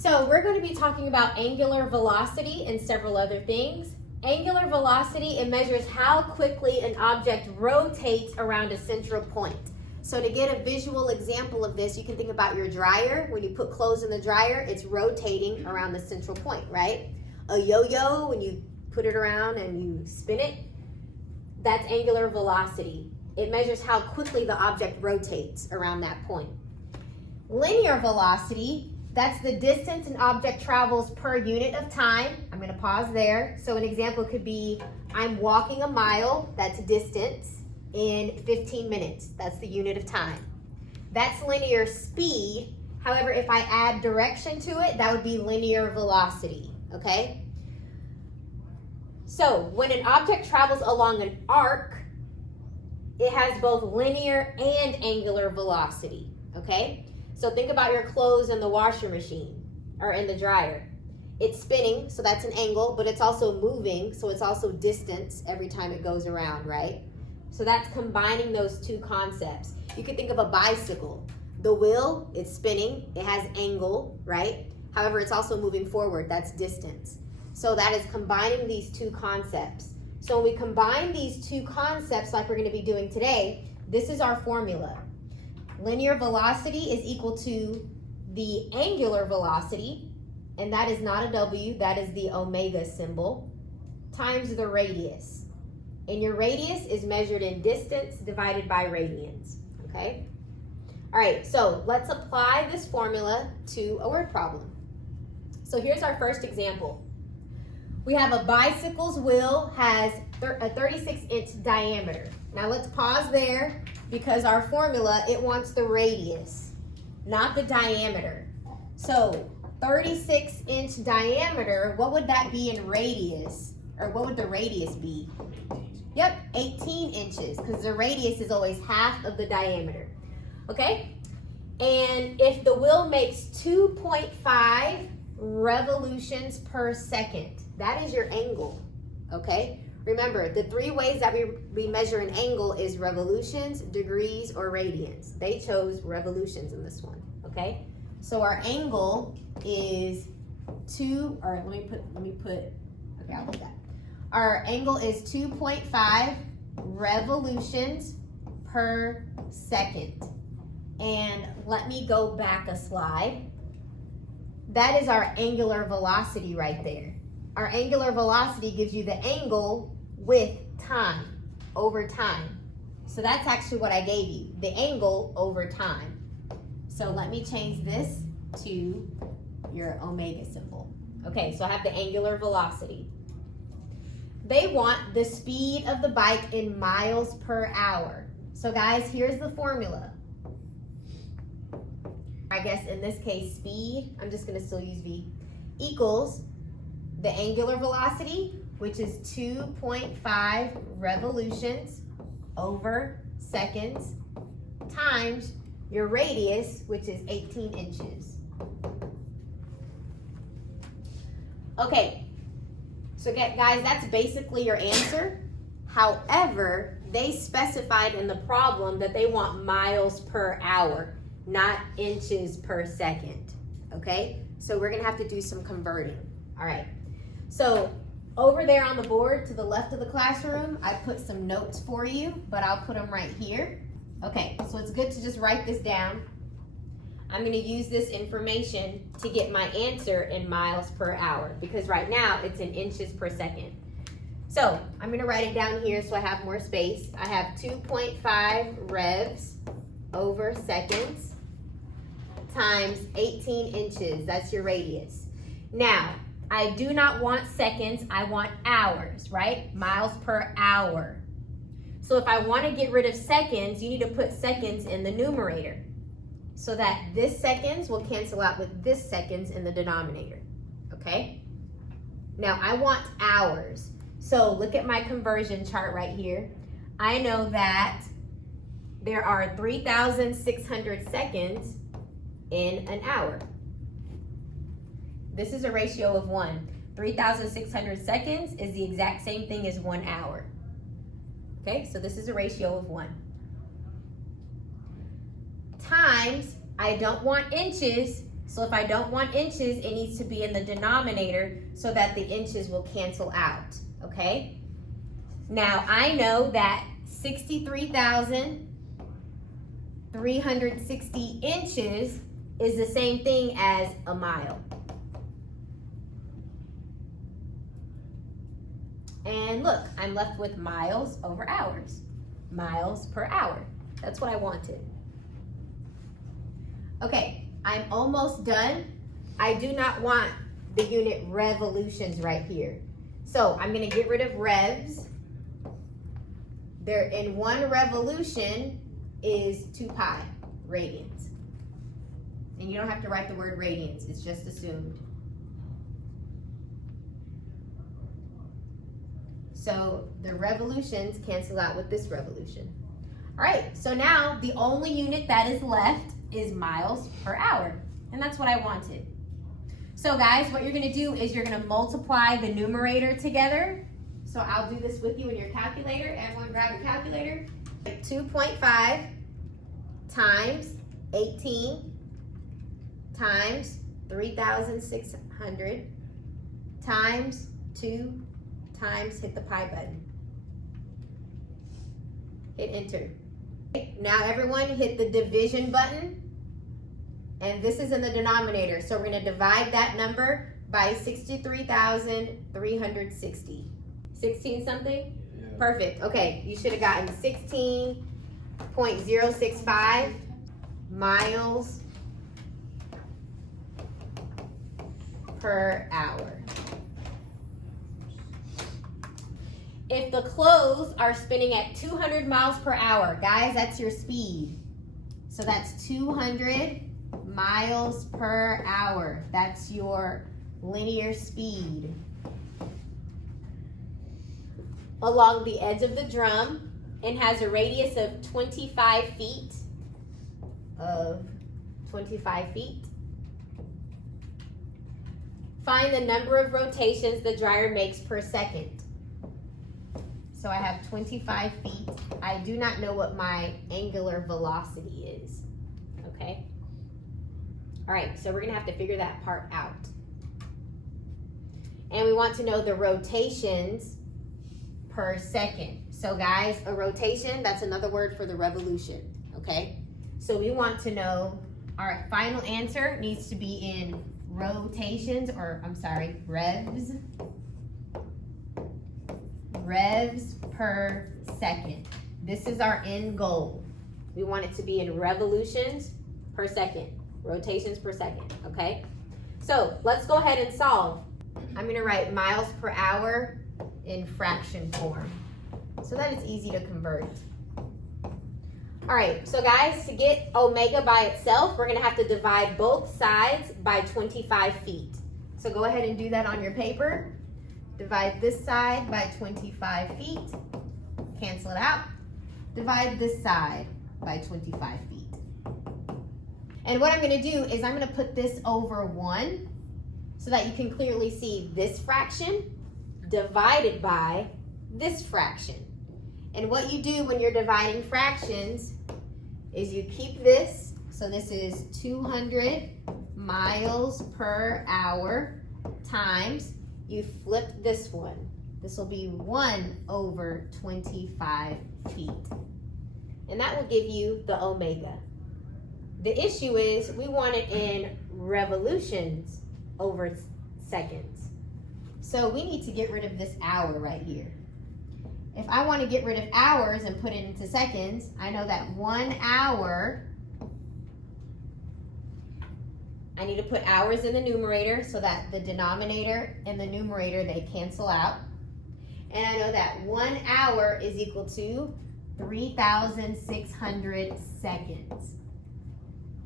So we're going to be talking about angular velocity and several other things. Angular velocity, it measures how quickly an object rotates around a central point. So to get a visual example of this, you can think about your dryer. When you put clothes in the dryer, it's rotating around the central point, right? A yo-yo, when you put it around and you spin it, that's angular velocity. It measures how quickly the object rotates around that point. Linear velocity, that's the distance an object travels per unit of time. I'm going to pause there. So an example could be, I'm walking a mile, that's distance, in 15 minutes. That's the unit of time. That's linear speed. However, if I add direction to it, that would be linear velocity, okay? So when an object travels along an arc, it has both linear and angular velocity, okay? So think about your clothes in the washer machine or in the dryer. It's spinning, so that's an angle, but it's also moving, so it's also distance every time it goes around, right? So that's combining those two concepts. You could think of a bicycle. The wheel, it's spinning, it has angle, right? However, it's also moving forward, that's distance. So that is combining these two concepts. So when we combine these two concepts like we're going to be doing today, this is our formula. Linear velocity is equal to the angular velocity, and that is not a W, that is the omega symbol, times the radius. And your radius is measured in distance divided by radians, okay? All right, so let's apply this formula to a word problem. So here's our first example. We have a bicycle's wheel has a 36-inch diameter. Now let's pause there because our formula, it wants the radius, not the diameter. So 36-inch diameter, what would that be in radius? Or what would the radius be? Yep, 18 inches, because the radius is always half of the diameter, okay? And if the wheel makes 2.5 revolutions per second, that is your angle, okay? Remember, the three ways that we measure an angle is revolutions, degrees, or radians. They chose revolutions in this one, okay? So our angle is okay, I'll put that. Our angle is 2.5 revolutions per second. And let me go back a slide. That is our angular velocity right there. Our angular velocity gives you the angle with time, over time. So that's actually what I gave you, the angle over time. So let me change this to your omega symbol. Okay, so I have the angular velocity. They want the speed of the bike in miles per hour. So guys, here's the formula. I guess in this case, speed, I'm just gonna still use V, equals the angular velocity, which is 2.5 revolutions over seconds, times your radius, which is 18 inches. Okay. So guys, that's basically your answer. However, they specified in the problem that they want miles per hour, not inches per second, okay? So we're gonna have to do some converting, all right? So over there on the board to the left of the classroom, I put some notes for you, but I'll put them right here. Okay, so it's good to just write this down. I'm going to use this information to get my answer in miles per hour because right now it's in inches per second. So I'm going to write it down here so I have more space. I have 2.5 revs over seconds times 18 inches. That's your radius. Now, I do not want seconds. I want hours, right? Miles per hour. So if I want to get rid of seconds, you need to put seconds in the numerator, so that this seconds will cancel out with this seconds in the denominator, okay? Now I want hours. So look at my conversion chart right here. I know that there are 3,600 seconds in an hour. This is a ratio of 1. 3,600 seconds is the exact same thing as 1 hour. Okay, so this is a ratio of 1. Times, I don't want inches, So if I don't want inches, it needs to be in the denominator so that the inches will cancel out, okay? Now I know that 63,360 inches is the same thing as a mile. And look, I'm left with miles over hours. Miles per hour. That's what I wanted. Okay, I'm almost done. I do not want the unit revolutions right here. So I'm gonna get rid of revs. There, in one revolution is 2 pi radians. And you don't have to write the word radians, it's just assumed. So the revolutions cancel out with this revolution. All right, so now the only unit that is left is miles per hour. And that's what I wanted. So guys, what you're gonna do is you're gonna multiply the numerator together. So I'll do this with you in your calculator. Everyone grab your calculator. 2.5 times 18 times 3,600 times 2 times, hit the pi button. Hit enter. Now everyone hit the division button, and this is in the denominator, so we're going to divide that number by 63,360. 16 something? Yeah. Perfect. Okay, you should have gotten 16.065 miles per hour. If the clothes are spinning at 200 miles per hour, guys, that's your speed. So that's 200 miles per hour. That's your linear speed. Along the edge of the drum, and has a radius of 25 feet. Find the number of rotations the dryer makes per second. So I have 25 feet. I do not know what my angular velocity is, okay? All right, so we're gonna have to figure that part out. And we want to know the rotations per second. So guys, a rotation, that's another word for the revolution, okay? So we want to know, our final answer needs to be in rotations, or I'm sorry, revs. Revs per second. This is our end goal. We want it to be in revolutions per second, rotations per second, okay? So let's go ahead and solve. I'm gonna write miles per hour in fraction form so that it's easy to convert. All right, so guys, to get omega by itself, we're gonna have to divide both sides by 25 feet. So go ahead and do that on your paper. Divide this side by 25 feet. Cancel it out. Divide this side by 25 feet. And what I'm going to do is I'm going to put this over 1 so that you can clearly see this fraction divided by this fraction. And what you do when you're dividing fractions is you keep this. So this is 200 miles per hour times, you flip this one. This will be 1 over 25 feet. And that will give you the omega. The issue is we want it in revolutions over seconds. So we need to get rid of this hour right here. If I want to get rid of hours and put it into seconds, I know that 1 hour, I need to put hours in the numerator so that the denominator and the numerator, they cancel out. And I know that 1 hour is equal to 3,600 seconds.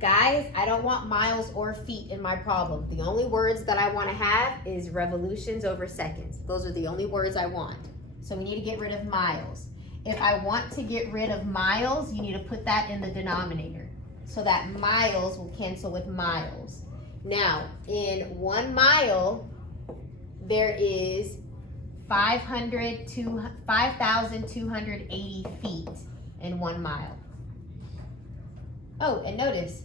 Guys, I don't want miles or feet in my problem. The only words that I want to have is revolutions over seconds. Those are the only words I want. So we need to get rid of miles. If I want to get rid of miles, you need to put that in the denominator so that miles will cancel with miles. Now, in 1 mile, there is 5,280 feet in 1 mile. Oh, and notice,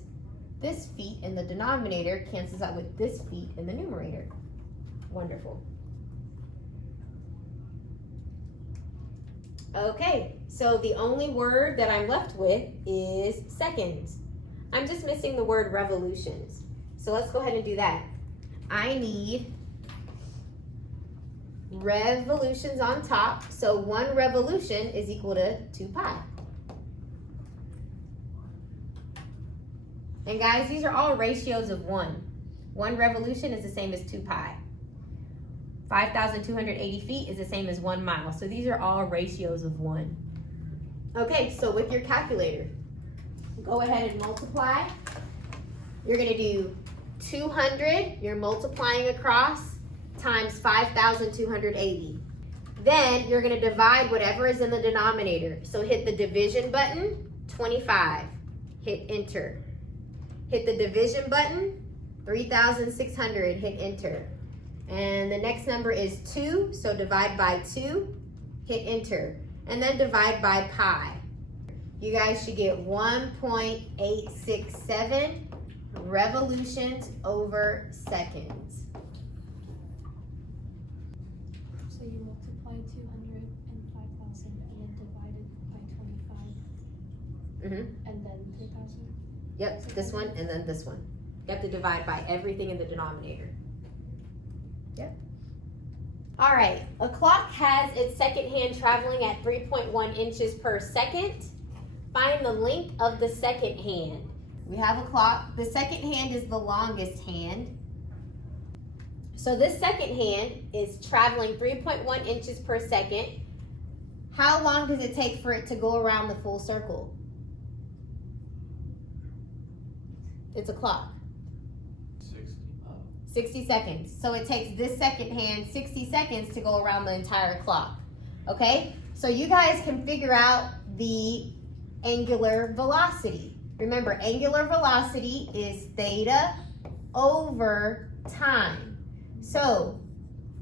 this feet in the denominator cancels out with this feet in the numerator. Wonderful. Okay, so the only word that I'm left with is seconds. I'm just missing the word revolutions. So let's go ahead and do that. I need revolutions on top. So 1 revolution is equal to 2 pi. And guys, these are all ratios of 1. 1 revolution is the same as 2 pi. 5,280 feet is the same as 1 mile. So these are all ratios of 1. Okay, so with your calculator, go ahead and multiply. You're going to do 200, you're multiplying across, times 5,280. Then you're going to divide whatever is in the denominator. So hit the division button, 25. Hit enter. Hit the division button, 3,600. Hit enter. And the next number is 2, so divide by 2. Hit enter. And then divide by pi. You guys should get 1.867 revolutions over seconds. So you multiply 200 and 5,000 and then divide it by 25. And then 3,000? Yep, this one and then this one. You have to divide by everything in the denominator. Yep. All right, a clock has its second hand traveling at 3.1 inches per second. Find the length of the second hand. We have a clock. The second hand is the longest hand. So this second hand is traveling 3.1 inches per second. How long does it take for it to go around the full circle? It's a clock. 60 seconds. So it takes this second hand 60 seconds to go around the entire clock. Okay? So you guys can figure out the angular velocity. Remember, angular velocity is theta over time. So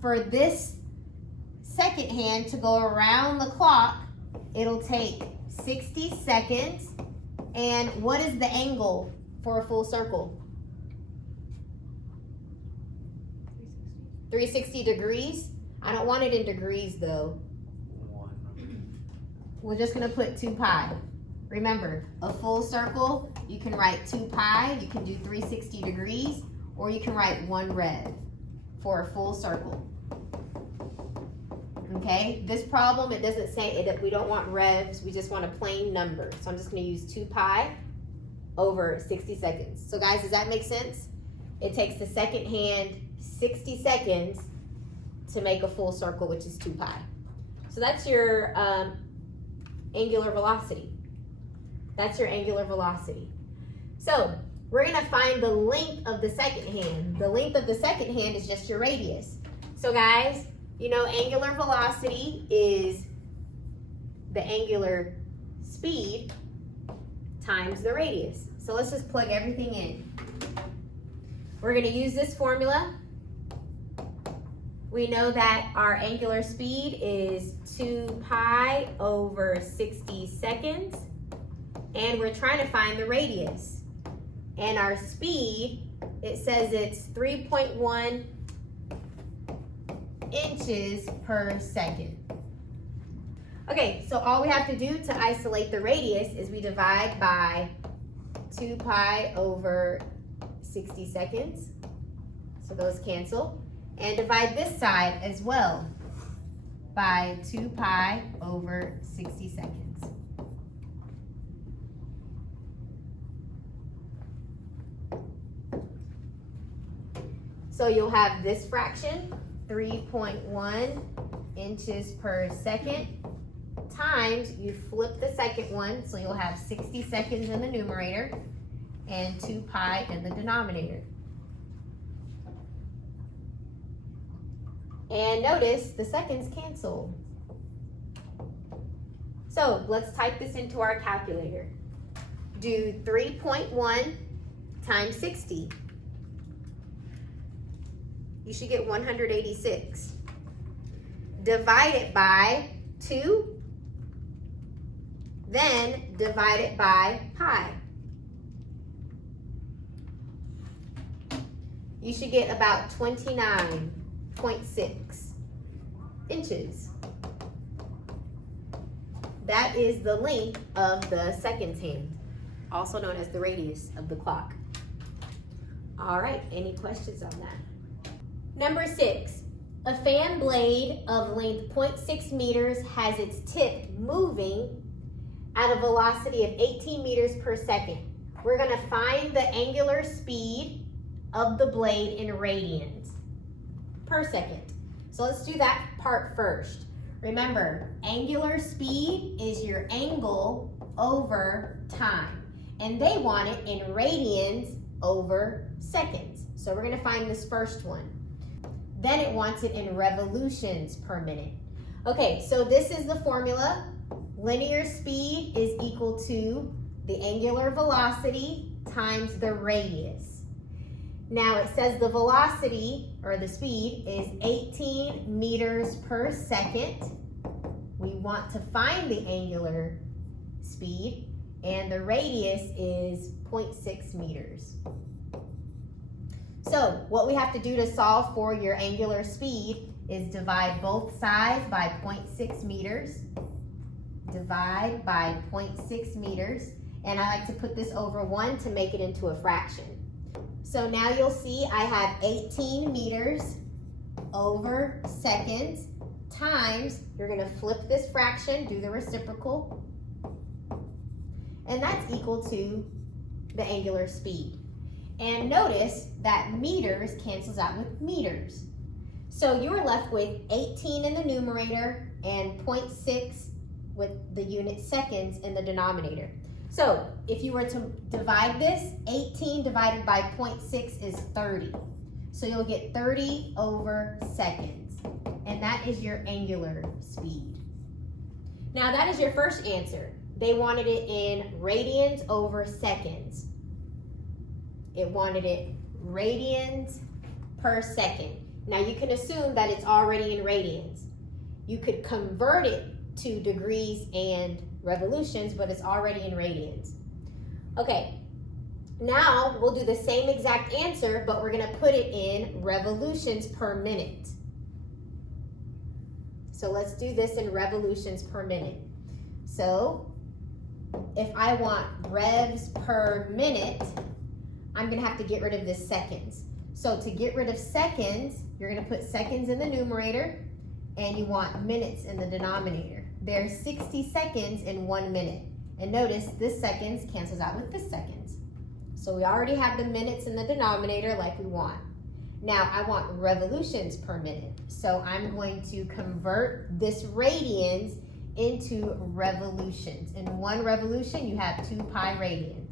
for this second hand to go around the clock, it'll take 60 seconds. And what is the angle for a full circle? 360 degrees. I don't want it in degrees though. We're just gonna put 2 pi. Remember, a full circle, you can write 2 pi, you can do 360 degrees, or you can write 1 rev for a full circle. Okay, this problem, it doesn't say it, we don't want revs, we just want a plain number. So I'm just gonna use 2 pi over 60 seconds. So guys, does that make sense? It takes the second hand 60 seconds to make a full circle, which is 2 pi. So that's your angular velocity. That's your angular velocity. So we're gonna find the length of the second hand. The length of the second hand is just your radius. So guys, you know angular velocity is the angular speed times the radius. So let's just plug everything in. We're gonna use this formula. We know that our angular speed is 2 pi over 60 seconds. And we're trying to find the radius. And our speed, it says it's 3.1 inches per second. Okay, so all we have to do to isolate the radius is we divide by 2 pi over 60 seconds. So those cancel. And divide this side as well by 2 pi over 60 seconds. So you'll have this fraction, 3.1 inches per second, times, you flip the second one, so you'll have 60 seconds in the numerator and 2 pi in the denominator. And notice the seconds cancel. So let's type this into our calculator. Do 3.1 times 60. You should get 186. Divide it by 2. Then divide it by pi. you should get about 29.6 inches. That is the length of the seconds hand, also known as the radius of the clock. All right, any questions on that? Number 6, a fan blade of length 0.6 meters has its tip moving at a velocity of 18 meters per second. We're gonna find the angular speed of the blade in radians per second. So let's do that part first. Remember, angular speed is your angle over time, and they want it in radians over seconds. So we're gonna find this first one. Then it wants it in revolutions per minute. Okay, so this is the formula. Linear speed is equal to the angular velocity times the radius. Now it says the velocity, or the speed, is 18 meters per second. We want to find the angular speed, and the radius is 0.6 meters. So what we have to do to solve for your angular speed is divide both sides by 0.6 meters. Divide by 0.6 meters. And I like to put this over 1 to make it into a fraction. So now you'll see I have 18 meters over seconds times, you're gonna flip this fraction, do the reciprocal, and that's equal to the angular speed. And notice that meters cancels out with meters. So you are left with 18 in the numerator and 0.6 with the unit seconds in the denominator. So if you were to divide this, 18 divided by 0.6 is 30. So you'll get 30 over seconds. And that is your angular speed. Now that is your first answer. They wanted it in radians over seconds. It wanted it radians per second. Now you can assume that it's already in radians. You could convert it to degrees and revolutions, but it's already in radians. Okay, now we'll do the same exact answer, but we're gonna put it in revolutions per minute. So let's do this in revolutions per minute. So if I want revs per minute, I'm gonna have to get rid of this seconds. So to get rid of seconds, you're gonna put seconds in the numerator and you want minutes in the denominator. There's 60 seconds in 1 minute. And notice this seconds cancels out with this seconds. So we already have the minutes in the denominator like we want. Now I want revolutions per minute. So I'm going to convert this radians into revolutions. In 1 revolution, you have 2 pi radians.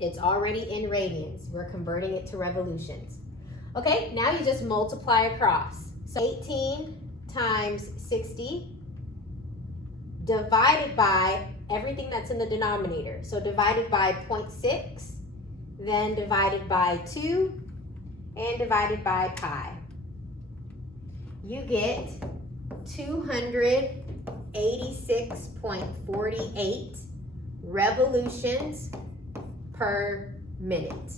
It's already in radians. We're converting it to revolutions. Okay, now you just multiply across. So 18 times 60 divided by everything that's in the denominator. So divided by 0.6, then divided by 2, and divided by pi. You get 286.48 revolutions per minute.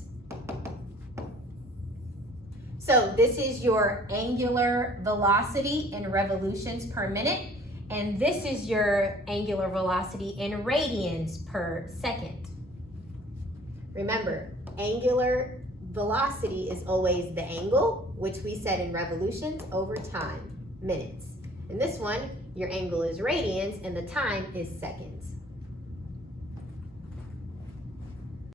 So this is your angular velocity in revolutions per minute, and this is your angular velocity in radians per second. Remember, angular velocity is always the angle, which we said in revolutions, over time, minutes. In this one, your angle is radians and the time is seconds.